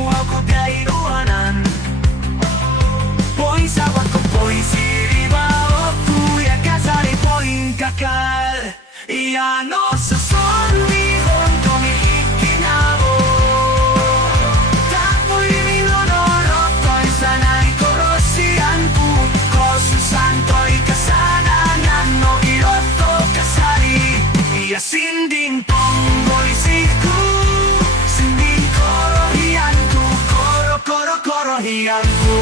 Semua ko kainuanan. Poin sawat ko, poin siribao, kuya kasari, poin kakal. Iano sa sonihon, tumihikinao. Tapoy minonoro, to'y sanay korosian po. Kosusan to'y kasananan, no iroto kasari. Sinding tonggoy siku, sinding korohianku, korohianku.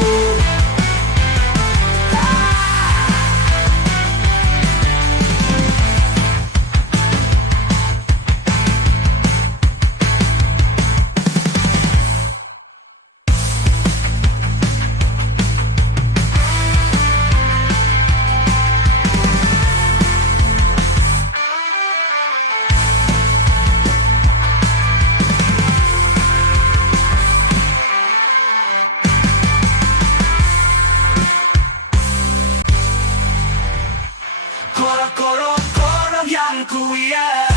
Yang kuya,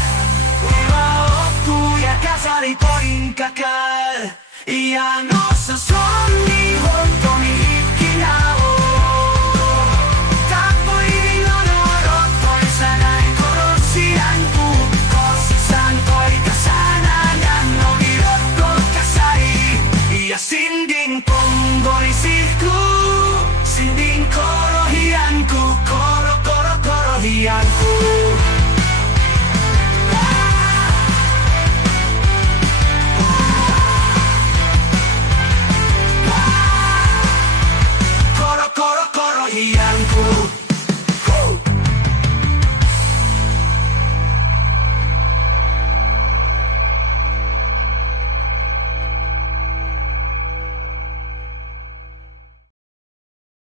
kuya kasari, poin kakal. Iano sa sonihon, tumihikinao. Tapoy minonoro, to'y sanay korosian po. Kosusan to'y kasananan, no iroto kasari. Sinding tonggoy siku, sinding korohianku, korohianku. Yeah.